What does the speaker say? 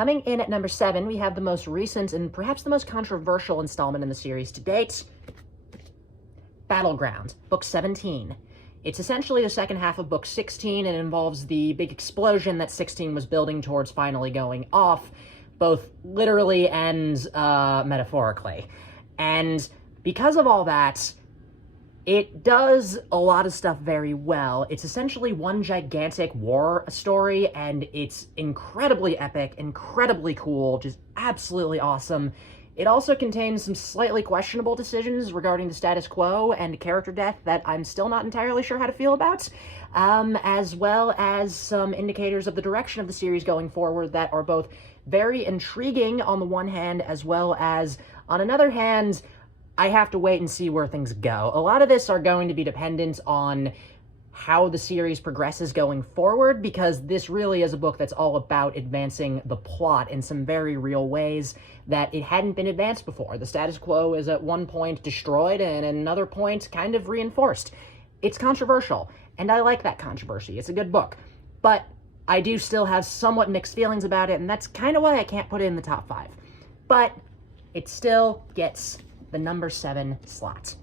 Coming in at number 7, we have the most recent and perhaps the most controversial installment in the series to date, Battleground, Book 17. It's essentially the second half of Book 16 and involves the big explosion that 16 was building towards finally going off, both literally and metaphorically. And because of all that, it does a lot of stuff very well. It's essentially one gigantic war story, and it's incredibly epic, incredibly cool, just absolutely awesome. It also contains some slightly questionable decisions regarding the status quo and character death that I'm still not entirely sure how to feel about, as well as some indicators of the direction of the series going forward that are both very intriguing on the one hand, as well as, on another hand, I have to wait and see where things go. A lot of this are going to be dependent on how the series progresses going forward, because this really is a book that's all about advancing the plot in some very real ways that it hadn't been advanced before. The status quo is at one point destroyed and at another point kind of reinforced. It's controversial, and I like that controversy. It's a good book, but I do still have somewhat mixed feelings about it, and that's kind of why I can't put it in the top 5. But it still gets the number 7 slot.